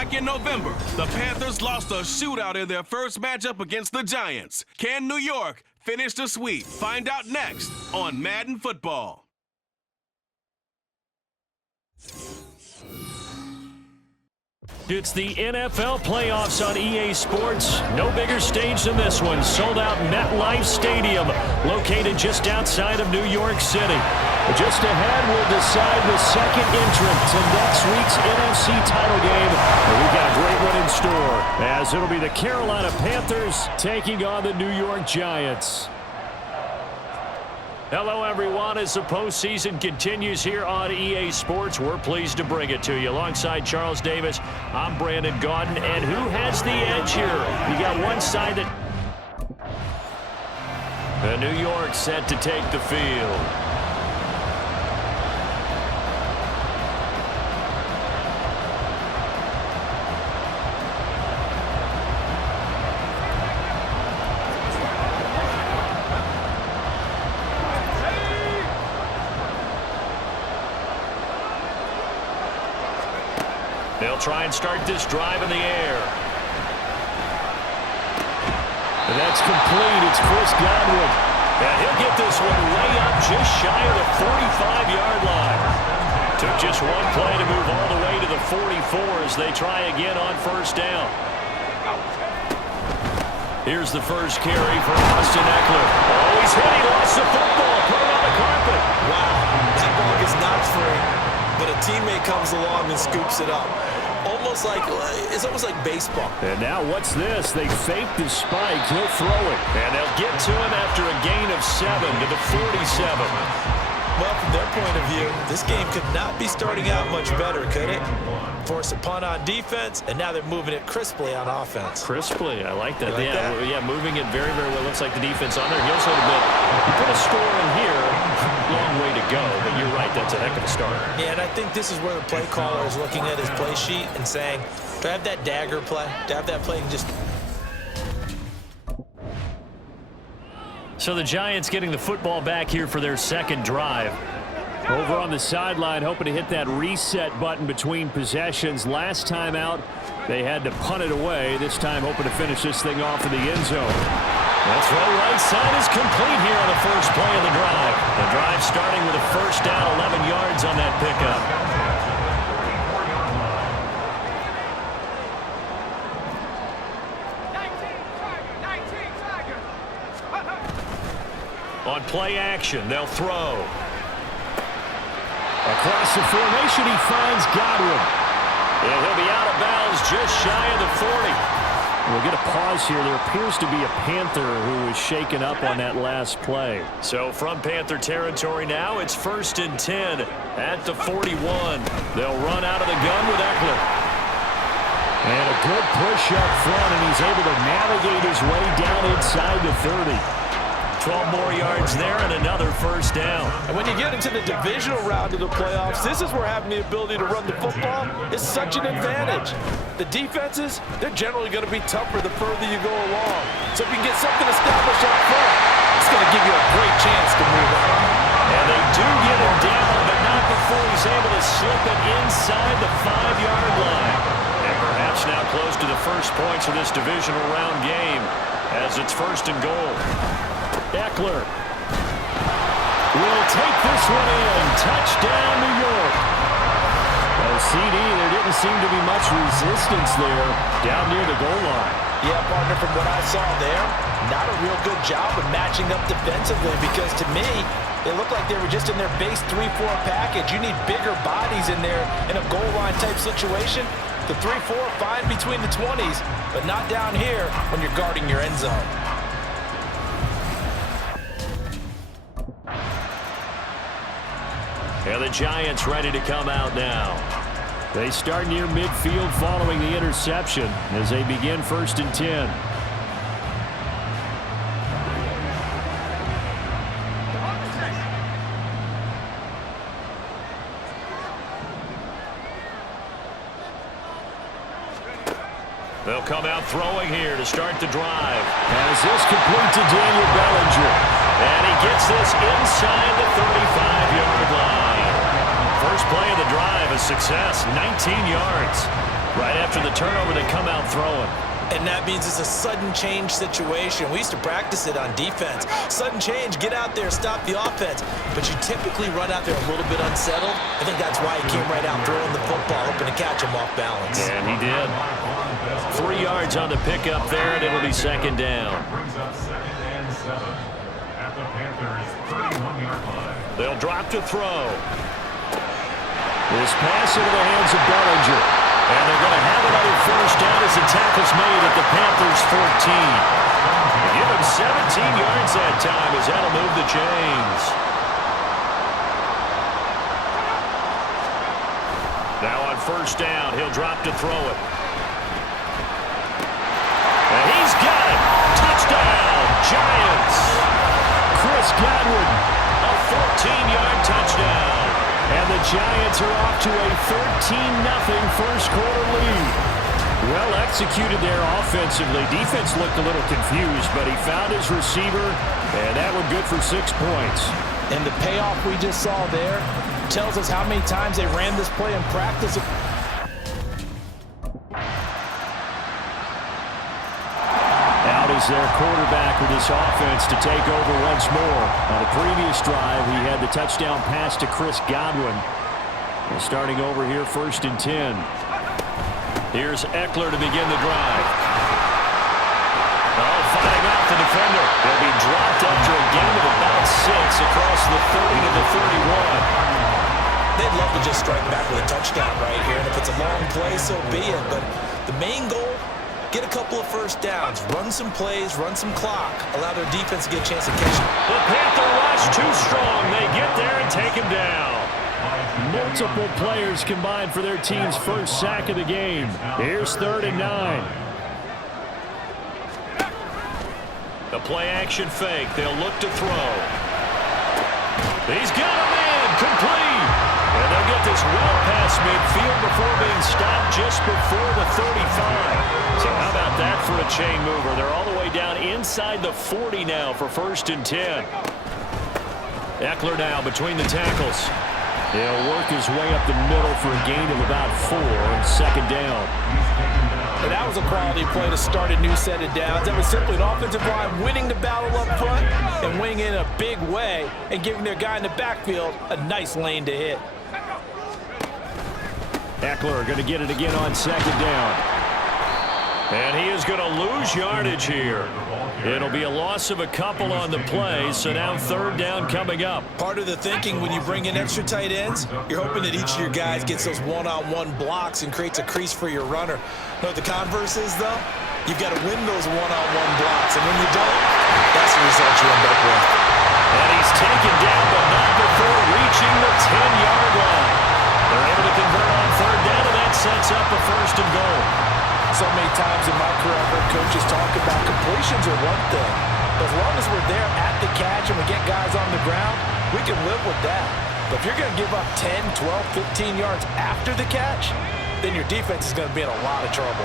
Back in November, the Panthers lost a shootout in their first matchup against the Giants. Can New York finish the sweep? Find out next on Madden Football. It's the NFL playoffs on EA Sports. No bigger stage than this one. Sold out MetLife Stadium, located just outside of New York City. Just ahead, we'll decide the second entrant to next week's NFC title game. And we've got a great one in store, as it'll be the Carolina Panthers taking on the New York Giants. Hello, everyone. As the postseason continues here on EA Sports, we're pleased to bring it to you. Alongside Charles Davis, I'm Brandon Gaudin. And who has the edge here? You got one side that... New York set to take the field. They'll try and start this drive in the air. And that's complete. It's Chris Godwin. And he'll get this one way up just shy of the 45-yard line. Took just one play to move all the way to the 44 as they try again on first down. Here's the first carry for Austin Eckler. Oh, he's hit. He lost the football. Put it on the carpet. Wow, that ball is not free, but a teammate comes along and scoops it up. It's almost like baseball. And now what's this? They fake the spike. He'll throw it. And they'll get to him after a gain of 7 to the 47. Well, from their point of view, this game could not be starting out much better, could it? Force a punt on defense, and now they're moving it crisply on offense. Crisply, I like that. You like that? Yeah, moving it very, very well. Looks like the defense on their heels a little bit. You put a score in here, long way to go, but you're right, that's a heck of a start. Yeah, and I think this is where the play caller is looking at his play sheet and saying, do I have that dagger play? Do I have that play and just... So the Giants getting the football back here for their second drive. Over on the sideline, hoping to hit that reset button between possessions. Last time out, they had to punt it away. This time, hoping to finish this thing off in the end zone. That throw right side is complete here on the first play of the drive. The drive starting with a first down, 11 yards on that pickup. On play action, they'll throw. Across the formation, he finds Godwin. And he'll be out of bounds just shy of the 40. We'll get a pause here. There appears to be a Panther who was shaken up on that last play. So from Panther territory now, it's 1st and 10 at the 41. They'll run out of the gun with Eckler. And a good push up front, and he's able to navigate his way down inside the 30. 12 more yards there and another first down. And when you get into the divisional round of the playoffs, this is where having the ability to run the football is such an advantage. The defenses, they're generally going to be tougher the further you go along. So if you can get something established up front, it's going to give you a great chance to move on. And they do get him down, but not before he's able to slip it inside the 5-yard line. And perhaps now close to the first points of this divisional round game as it's 1st and goal. Eckler will take this one in. Touchdown, New York. CD, there didn't seem to be much resistance there down near the goal line. Yeah, partner, from what I saw there, not a real good job of matching up defensively because to me, they looked like they were just in their base 3-4 package. You need bigger bodies in there in a goal line type situation. The 3-4 fine between the 20s, but not down here when you're guarding your end zone. And the Giants ready to come out now. They start near midfield following the interception as they begin 1st and 10. They'll come out throwing here to start the drive. As this complete to Daniel Bellinger. And he gets this inside the 35-yard line. First play of the drive, a success, 19 yards. Right after the turnover, they come out throwing. And that means it's a sudden change situation. We used to practice it on defense. Sudden change, get out there, stop the offense. But you typically run out there a little bit unsettled. I think that's why he came right out throwing the football, hoping to catch him off balance. And he did. 3 yards on the pickup there, and it'll be second down. They'll drop to throw. This pass into the hands of Bellinger. And they're going to have it on their first down as the tackle's made at the Panthers' 14. They give him 17 yards that time as that'll move the chains. Now on first down, he'll drop to throw it. And he's got it. Touchdown, Giants. Chris Godwin, a 14-yard touchdown. And the Giants are off to a 13-0 first-quarter lead. Well executed there offensively. Defense looked a little confused, but he found his receiver, and that one good for 6 points. And the payoff we just saw there tells us how many times they ran this play in practice. Out is their quarterback with this offense to take over once more. On the previous drive, he had the touchdown pass to Chris Godwin. And starting over here, 1st and 10. Here's Eckler to begin the drive. Oh, fighting off the defender. He'll be dropped after a gain of about 6 across the 30 to the 31. They'd love to just strike back with a touchdown right here. And if it's a long play, so be it. But the main goal, get a couple of first downs, run some plays, run some clock, allow their defense to get a chance to catch it. The Panther rush too strong. They get there and take him down. Multiple players combined for their team's first sack of the game. Here's 3rd and 9. The play-action fake. They'll look to throw. He's got a man. Complete. And they'll get this well past midfield before being stopped just before the 35. So how about that for a chain mover? They're all the way down inside the 40 now for 1st and 10. Eckler now between the tackles. He'll work his way up the middle for a gain of about 4 on 2nd down. And that was a quality play to start a new set of downs. That was simply an offensive line winning the battle up front and winning in a big way and giving their guy in the backfield a nice lane to hit. Eckler going to get it again on 2nd down. And he is going to lose yardage here. It'll be a loss of a couple on the play, so now 3rd down coming up. Part of the thinking when you bring in extra tight ends, you're hoping that each of your guys gets those one-on-one blocks and creates a crease for your runner. You know what the converse is, though? You've got to win those one-on-one blocks, and when you don't, that's the result you end up with. And he's taken down, but not before reaching the 10-yard line. They're able to convert on 3rd down, and that sets up a 1st and goal. So many times in my career, I've heard coaches talk about completions are one thing. As long as we're there at the catch and we get guys on the ground, we can live with that. But if you're going to give up 10, 12, 15 yards after the catch, then your defense is going to be in a lot of trouble.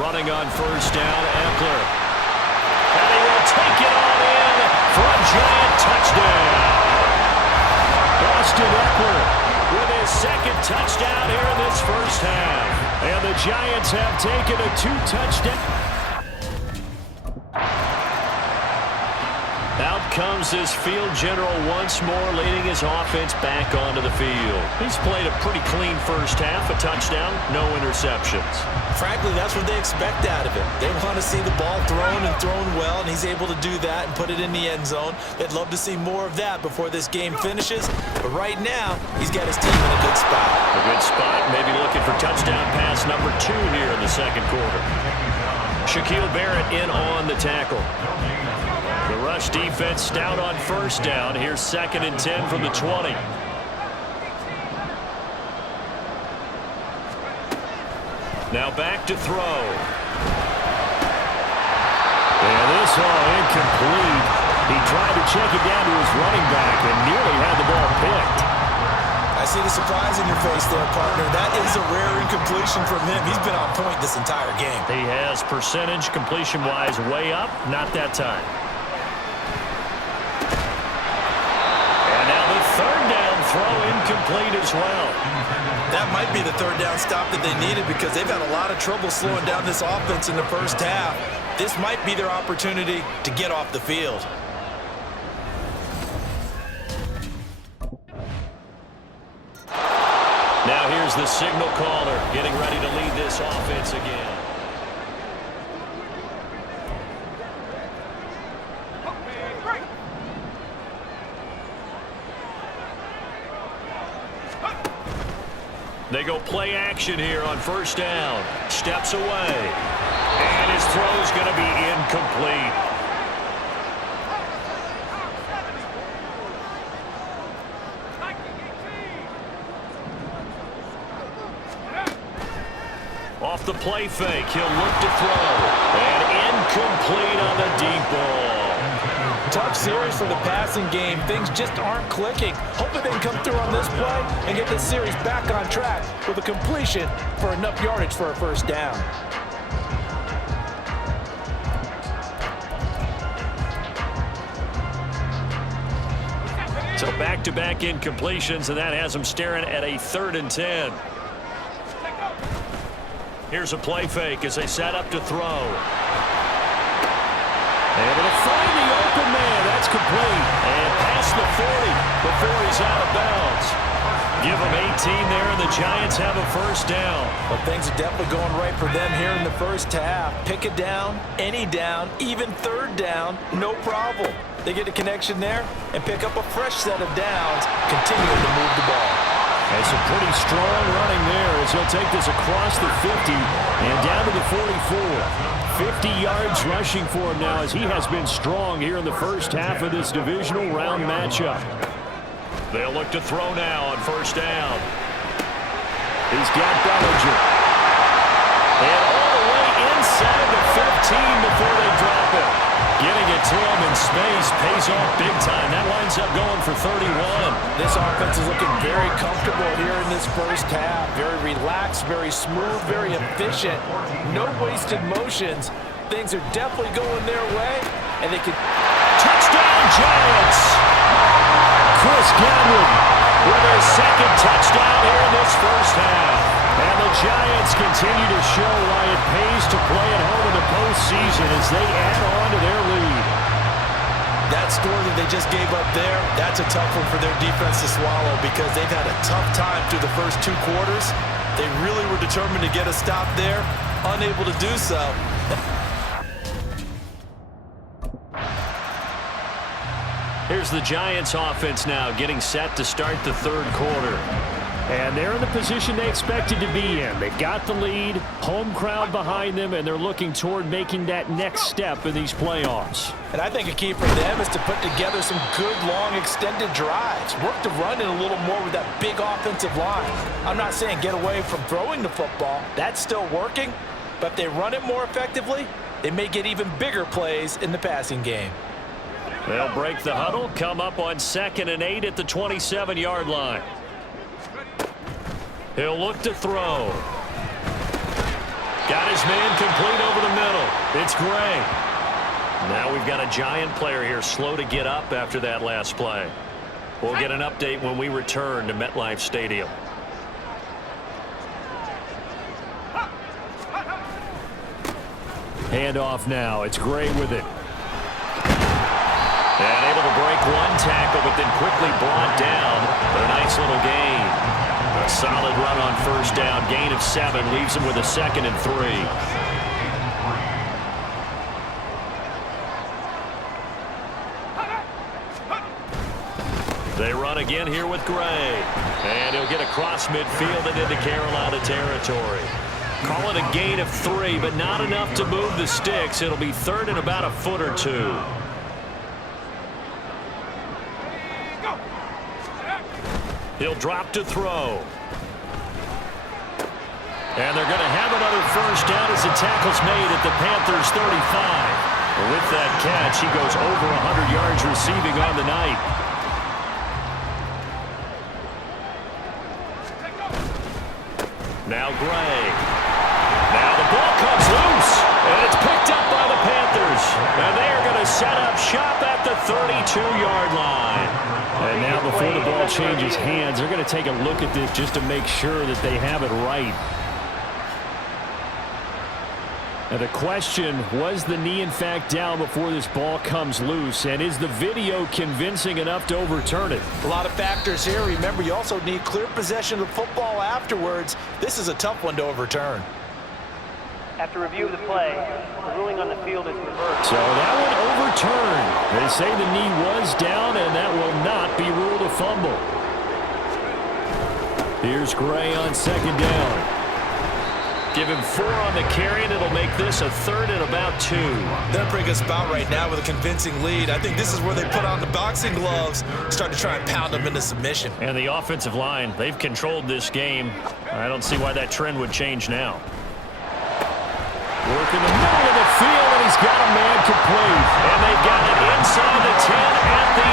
Running on 1st down, Eckler. And they will take it on in for a giant touchdown. Austin Eckler with his 2nd touchdown here in this first half. And the Giants have taken a 2-touchdown. Out comes this field general once more, leading his offense back onto the field. He's played a pretty clean first half, a touchdown, no interceptions. Frankly, that's what they expect out of him. They want to see the ball thrown and thrown well, and he's able to do that and put it in the end zone. They'd love to see more of that before this game finishes. But right now, he's got his team in a good spot. A good spot, maybe looking for touchdown pass number 2 here in the 2nd quarter. Shaquille Barrett in on the tackle. The rush defense stout on 1st down. Here's 2nd and 10 from the 20. Now back to throw. And this all incomplete. He tried to check it down to his running back and nearly had the ball picked. I see the surprise in your face there, partner. That is a rare incompletion from him. He's been on point this entire game. He has percentage completion-wise way up. Not that time. And now the 3rd down throw incomplete. incomplete as well. That might be the third down stop that they needed because they've had a lot of trouble slowing down this offense in the first half. This might be their opportunity to get off the field. Now here's the signal caller getting ready to lead this offense again. They go play action here on first down. Steps away. And his throw's going to be incomplete. Off the play fake, he'll look to throw. And incomplete on the deep ball. Tough series for the passing game. Things just aren't clicking. Hoping they can come through on this play and get this series back on track with a completion for enough yardage for a first down. So back-to-back incompletions, and that has them staring at a 3rd and 10. Here's a play fake as they set up to throw. Able to find the open man. That's complete. And past the 40 before he's out of bounds. Give them 18 there, and the Giants have a first down. Well, things are definitely going right for them here in the first half. Pick a down, any down, even third down, no problem. They get a connection there and pick up a fresh set of downs, continuing to move the ball. That's a pretty strong running there as he'll take this across the 50 and down to the 44. 50 yards rushing for him now as he has been strong here in the first half of this divisional round matchup. They'll look to throw now on first down. He's got Bellinger. And all the way inside the 15 before they drop it. Getting it to him in space pays off big time. That winds up going for 31. This offense is looking very comfortable here in this first half. Very relaxed, very smooth, very efficient. No wasted motions. Things are definitely going their way, and they can... Touchdown, Giants! Chris Godwin with their second touchdown here in this first half. And the Giants continue to show why it pays to play at home in the postseason as they add on to their lead. That score that they just gave up there, that's a tough one for their defense to swallow because they've had a tough time through the first 2 quarters. They really were determined to get a stop there, unable to do so. Here's the Giants offense now getting set to start the 3rd quarter. And they're in the position they expected to be in. They've got the lead, home crowd behind them, and they're looking toward making that next step in these playoffs. And I think a key for them is to put together some good, long, extended drives. Work the run in a little more with that big offensive line. I'm not saying get away from throwing the football. That's still working. But if they run it more effectively, they may get even bigger plays in the passing game. They'll break the huddle, come up on 2nd and 8 at the 27-yard line. He'll look to throw. Got his man complete over the middle. It's Gray. Now we've got a Giant player here slow to get up after that last play. We'll get an update when we return to MetLife Stadium. Handoff now. It's Gray with it. And able to break one tackle, but then quickly brought down. But a nice little gain. A solid run on first down. Gain of 7 leaves him with a 2nd and 3. They run again here with Gray. And he'll get across midfield and into Carolina territory. Call it a gain of 3, but not enough to move the sticks. It'll be 3rd and about a foot or 2. He'll drop to throw. And they're going to have another first down as the tackle's made at the Panthers 35. With that catch, he goes over 100 yards receiving on the night. Now Gray. Now the ball comes loose, and it's picked up by the Panthers. And they are going to set up shop at the 32-yard line. And now the before the ball changes hands. They're going to take a look at this just to make sure that they have it right. Now the question, was the knee in fact down before this ball comes loose? And is the video convincing enough to overturn it? A lot of factors here. Remember, you also need clear possession of the football afterwards. This is a tough one to overturn. After review of the play, the ruling on the field is reversed. So that one overturned. They say the knee was down, and that will not be ruled a fumble. Here's Gray on second down. Give him 4 on the carry, and it'll make this a 3rd and about 2. They're in a pretty good spot right now with a convincing lead. I think this is where they put on the boxing gloves, start to try and pound them into submission. And the offensive line, they've controlled this game. I don't see why that trend would change now. Working the middle of the field, and he's got a man complete. And they've got it inside the 10 at the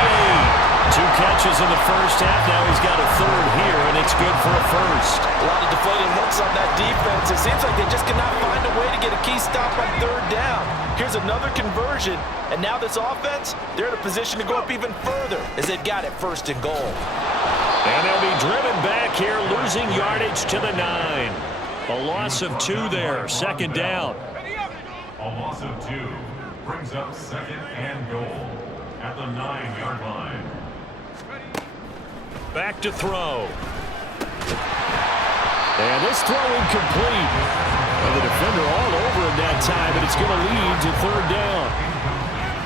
8. 2 catches in the first half. Now he's got a 3rd here, and it's good for a 1st. A lot of deflated looks on that defense. It seems like they just cannot find a way to get a key stop on 3rd down. Here's another conversion, and now this offense, they're in a position to go up even further as they've got it 1st and goal. And they'll be driven back here, losing yardage to the 9. A loss of 2 there, 2nd down. A loss of 2 brings up 2nd and goal at the 9-yard line. Back to throw. And this throw incomplete. And the defender all over him that time, but it's going to lead to 3rd down.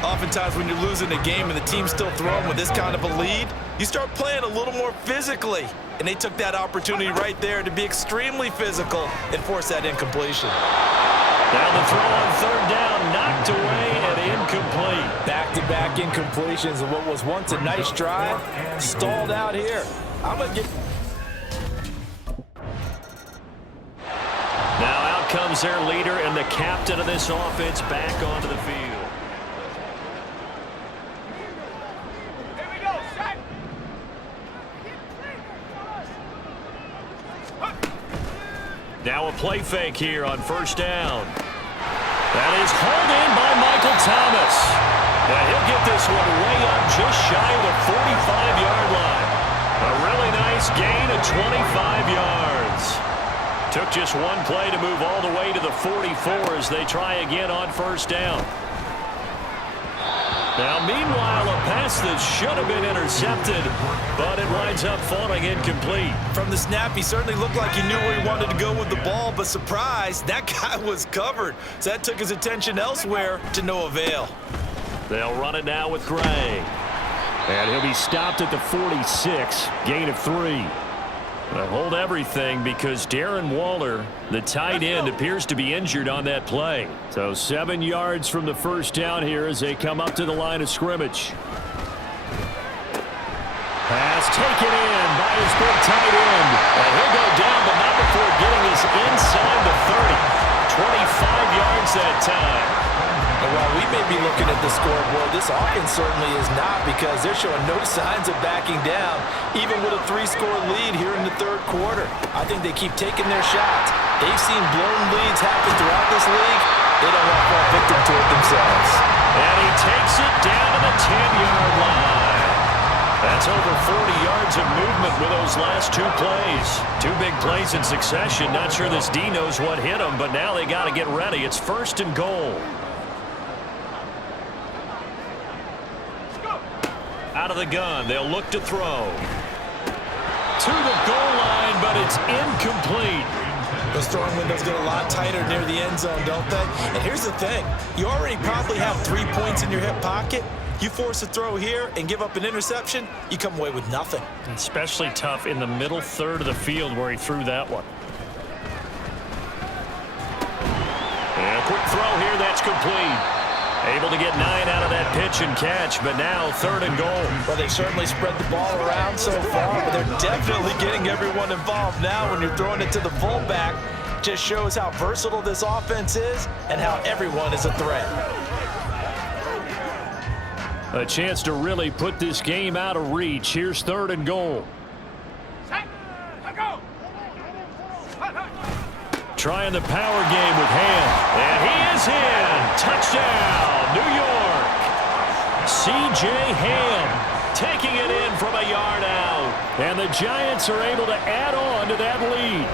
Oftentimes when you're losing a game and the team's still throwing with this kind of a lead, you start playing a little more physically. And they took that opportunity right there to be extremely physical and force that incompletion. Now the throw on 3rd down, knocked away and incomplete. Back-to-back incompletions of what was once a nice drive, stalled out here. I'm going to get... Now out comes their leader and the captain of this offense back onto the field. Now a play fake here on 1st down. That is hauled in by Michael Thomas. And he'll get this one way up just shy of the 45-yard line. A really nice gain of 25 yards. Took just one play to move all the way to the 44 as they try again on 1st down. Now, meanwhile, a pass that should have been intercepted, but it winds up falling incomplete. From the snap, he certainly looked like he knew where he wanted to go with the ball, but surprise, that guy was covered. So that took his attention elsewhere to no avail. They'll run it now with Gray. And he'll be stopped at the 46, gain of 3. They hold everything because Darren Waller, the tight end, appears to be injured on that play. So 7 yards from the 1st down here as they come up to the line of scrimmage. Pass taken in by his big tight end. And he'll go down, but not before getting this inside the 30. 25 yards that time. And while we may be looking at the scoreboard, this offense certainly is not, because they're showing no signs of backing down, even with a 3-score lead here in the 3rd quarter. I think they keep taking their shots. They've seen blown leads happen throughout this league. They don't want to fall victim to it themselves. And he takes it down to the 10-yard line. That's over 40 yards of movement with those last 2 plays. 2 big plays in succession. Not sure this D knows what hit him, but now they got to get ready. It's 1st and goal. Out of the gun, they'll look to throw. To the goal line, but it's incomplete. Those throwing windows get a lot tighter near the end zone, don't they? And here's the thing. You already probably have 3 points in your hip pocket. You force a throw here and give up an interception, you come away with nothing. Especially tough in the middle 3rd of the field where he threw that one. And a quick throw here, that's complete. Able to get 9 out of that pitch and catch, but now 3rd and goal. Well, they certainly spread the ball around so far, but they're definitely getting everyone involved now when you're throwing it to the fullback. Just shows how versatile this offense is and how everyone is a threat. A chance to really put this game out of reach. Here's 3rd and goal. Trying the power game with Ham. And he is in. Touchdown, New York. C.J. Ham taking it in from a yard out. And the Giants are able to add on to that lead.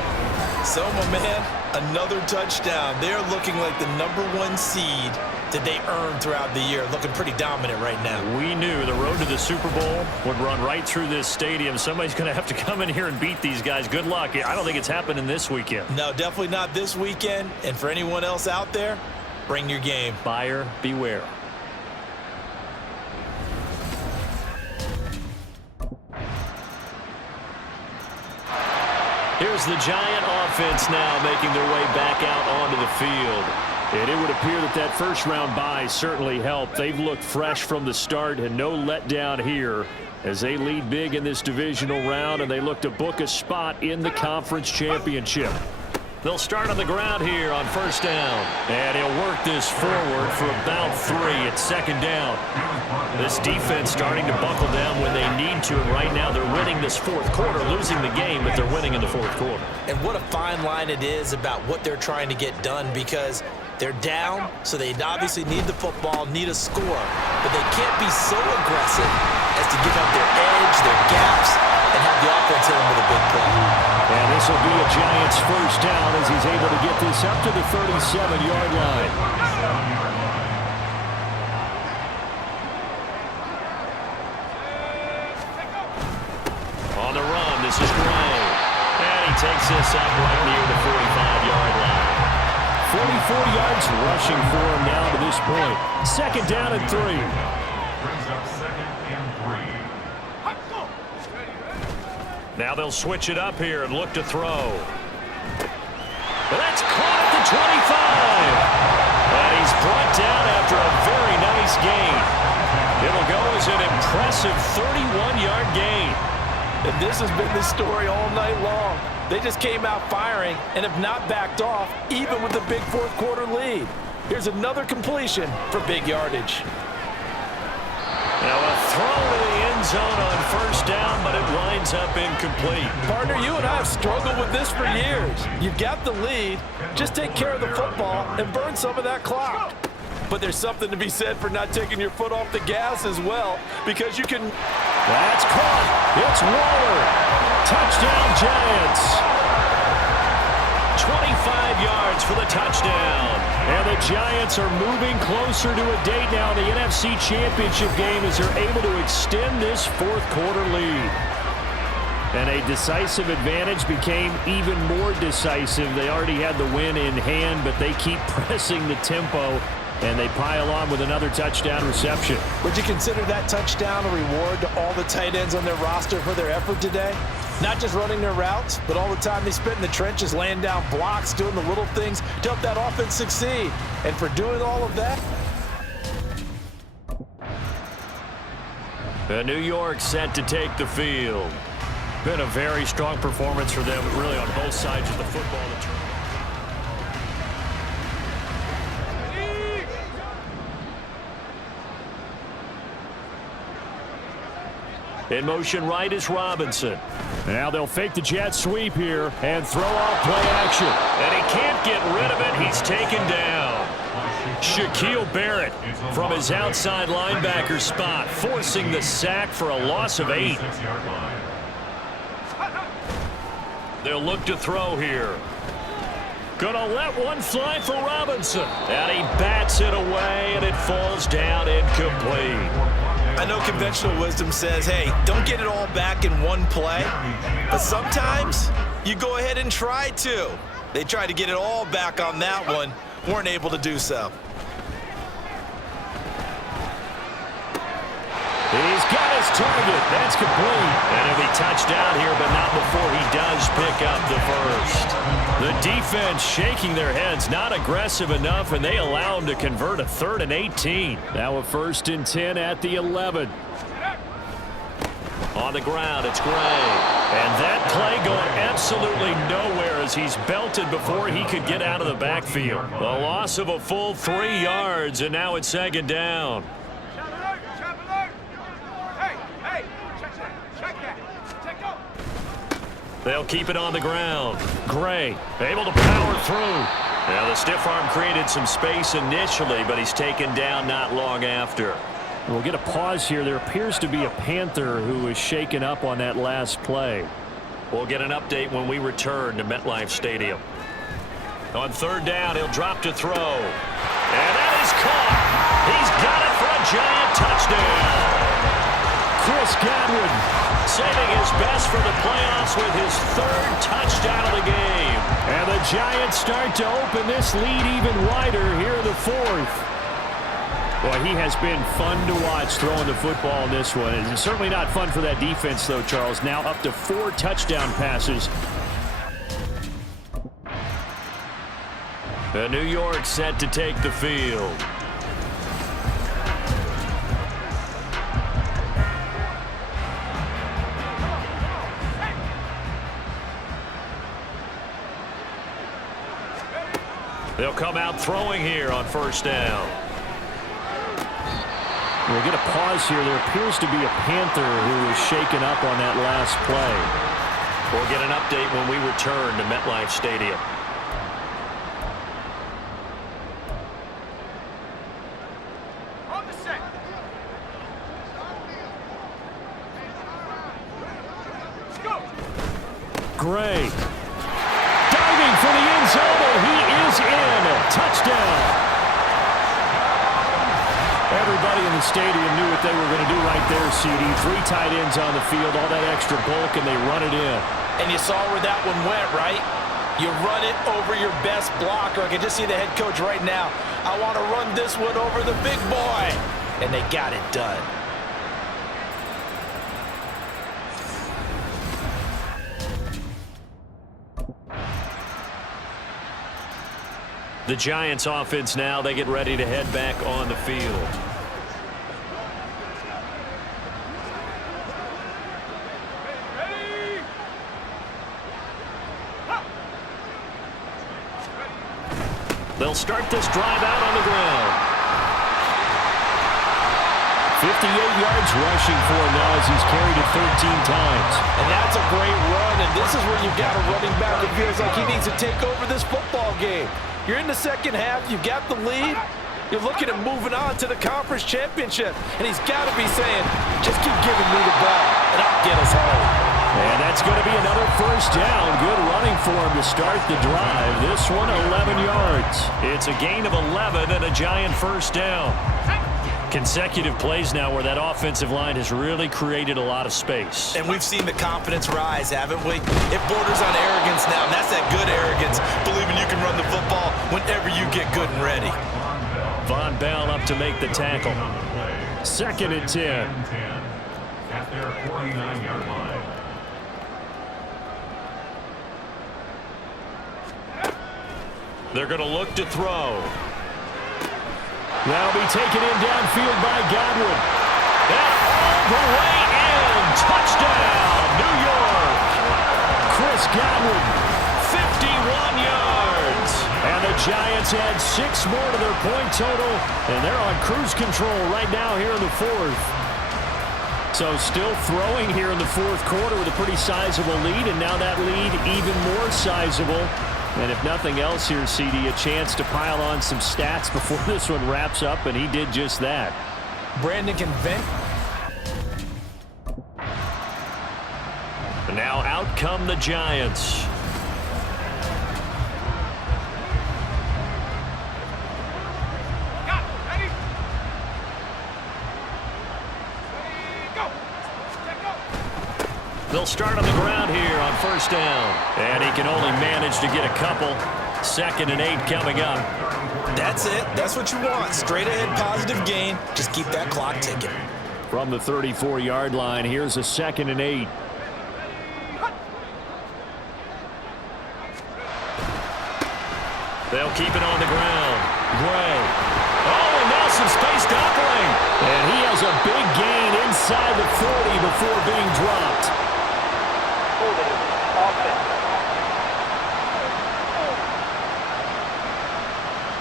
So, my man, another touchdown. They're looking like the #1 seed that they earned throughout the year. Looking pretty dominant right now. We knew the road to the Super Bowl would run right through this stadium. Somebody's going to have to come in here and beat these guys. Good luck. I don't think it's happening this weekend. No, definitely not this weekend. And for anyone else out there, bring your game. Buyer beware. Here's the Giant offense now making their way back out onto the field. And it would appear that that first-round bye certainly helped. They've looked fresh from the start and no letdown here as they lead big in this divisional round, and they look to book a spot in the conference championship. They'll start on the ground here on first down. And he'll work this forward for about 3. It's second down. This defense starting to buckle down when they need to, and right now they're winning this fourth quarter, losing the game, but they're winning in the fourth quarter. And what a fine line it is about what they're trying to get done, because they're down, so they obviously need the football, need a score. But they can't be so aggressive as to give up their edge, their gaps, and have the offense hit them with a big play. And this will be a Giants first down as he's able to get this up to the 37-yard line. On the run, this is Gray. And he takes this up right near the 45-yard line. 44 yards rushing for him now to this point. Second down and 3. Brings up second and 3. Now they'll switch it up here and look to throw. That's caught at the 25. And he's brought down after a very nice gain. It'll go as an impressive 31-yard gain. And this has been the story all night long. They just came out firing and have not backed off, even with the big fourth quarter lead. Here's another completion for big yardage. Now a throw to the end zone on first down, but it winds up incomplete. Partner, you and I have struggled with this for years. You've got the lead. Just take care of the football and burn some of that clock. But there's something to be said for not taking your foot off the gas as well, because you can... That's caught. It's Waller. Touchdown, Giants. 25 yards for the touchdown. And the Giants are moving closer to a date now in the NFC Championship game as they're able to extend this fourth quarter lead. And a decisive advantage became even more decisive. They already had the win in hand, but they keep pressing the tempo, and they pile on with another touchdown reception. Would you consider that touchdown a reward to all the tight ends on their roster for their effort today? Not just running their routes, but all the time they spent in the trenches, laying down blocks, doing the little things to help that offense succeed. And for doing all of that, the New York set to take the field. Been a very strong performance for them, really on both sides of the football. In motion right is Robinson. Now they'll fake the jet sweep here and throw off play action. And he can't get rid of it. He's taken down. Shaquille Barrett from his outside linebacker spot, forcing the sack for a loss of 8. They'll look to throw here. Gonna let one fly for Robinson. And he bats it away, and it falls down incomplete. I know conventional wisdom says, hey, don't get it all back in one play. But sometimes you go ahead and try to. They tried to get it all back on that one, weren't able to do so. He's got his target. That's complete. And he'll be touched down here, but not before he does pick up the first. The defense shaking their heads, not aggressive enough, and they allow him to convert a 3rd and 18. Now a 1st and 10 at the 11. On the ground, it's Gray. And that play going absolutely nowhere as he's belted before he could get out of the backfield. The loss of a full 3 yards, and now it's 2nd down. They'll keep it on the ground. Gray able to power through. Now the stiff arm created some space initially, but he's taken down not long after. We'll get a pause here. There appears to be a Panther who was shaken up on that last play. We'll get an update when we return to MetLife Stadium. On third down, he'll drop to throw. And that is caught. He's got it for a giant touchdown. Chris Godwin saving his best for the playoffs with his third touchdown of the game. And the Giants start to open this lead even wider here in the fourth. Boy, he has been fun to watch throwing the football in this one. It's certainly not fun for that defense, though, Charles. Now up to 4 touchdown passes. The New York set to take the field. They'll come out throwing here on first down. We'll get a pause here. There appears to be a Panther who was shaken up on that last play. We'll get an update when we return to MetLife Stadium. Gray diving for the end zone, and he is in. Touchdown. Everybody in the stadium knew what they were going to do right there, CD. 3 tight ends on the field, all that extra bulk, and they run it in. And you saw where that one went, right? You run it over your best blocker. I can just see the head coach right now. I want to run this one over the big boy. And they got it done. The Giants offense now, they get ready to head back on the field. They'll start this drive out on the ground. 58 yards rushing for him now as he's carried it 13 times. And that's a great run, and this is where you've got a running back that feels like he needs to take over this football game. You're in the second half, you've got the lead, you're looking at moving on to the conference championship, and he's got to be saying, just keep giving me the ball, and I'll get us home. And that's going to be another first down. Good running for him to start the drive. This one, 11 yards. It's a gain of 11 and a Giant first down. Consecutive plays now where that offensive line has really created a lot of space. And we've seen the confidence rise, haven't we? It borders on arrogance now, and that's that good arrogance, believing you can run the football whenever you get good and ready. Von Bell up to make the tackle. 2nd and 10. At their 49-yard line. They're going to look to throw. That'll be taken in downfield by Godwin. And all the way in. Touchdown, New York. Chris Godwin. 51 yards. And the Giants add 6 more to their point total, and they're on cruise control right now here in the fourth. So still throwing here in the fourth quarter with a pretty sizable lead, and now that lead even more sizable. And if nothing else here, CD, a chance to pile on some stats before this one wraps up, and he did just that. Brandon can vent. And now out come the Giants. They'll start on the ground here on first down. And he can only manage to get a couple. 2nd and 8 coming up. That's it. That's what you want. Straight ahead positive gain. Just keep that clock ticking. From the 34-yard line, here's a 2nd and 8. They'll keep it on the ground. Gray. Oh, and now some space doubling. And he has a big gain inside the 40 before being dropped.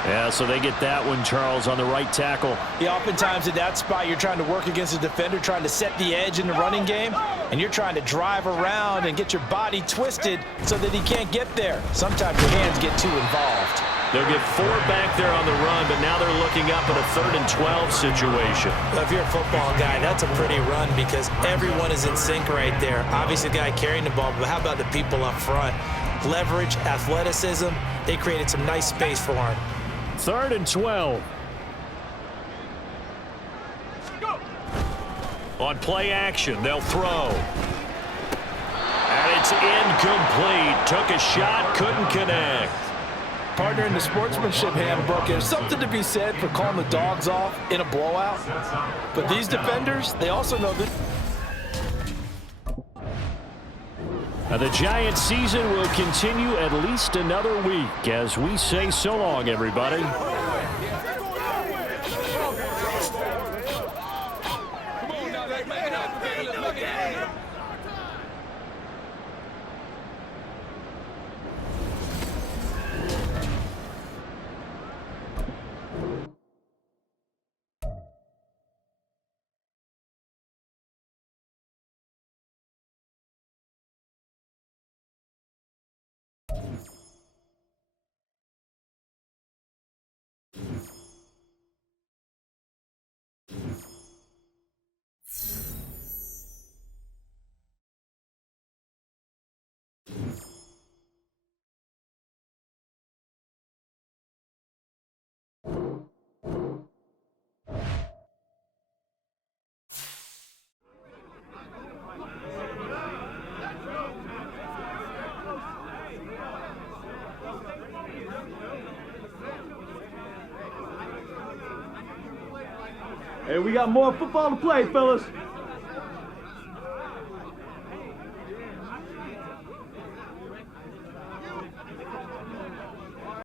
Yeah, so they get that one, Charles, on the right tackle. Yeah, oftentimes at that spot, you're trying to work against a defender, trying to set the edge in the running game, and you're trying to drive around and get your body twisted so that he can't get there. Sometimes your hands get too involved. They'll get 4 back there on the run, but now they're looking up at a 3rd and 12 situation. Well, if you're a football guy, that's a pretty run because everyone is in sync right there. Obviously, the guy carrying the ball, but how about the people up front? Leverage, athleticism, they created some nice space for him. 3rd and 12. On play action, they'll throw. And it's incomplete. Took a shot, couldn't connect. Partner, in the sportsmanship handbook, there's something to be said for calling the dogs off in a blowout. But these defenders, they also know that. Now the Giants season will continue at least another week as we say so long, everybody. Hey, we got more football to play, fellas.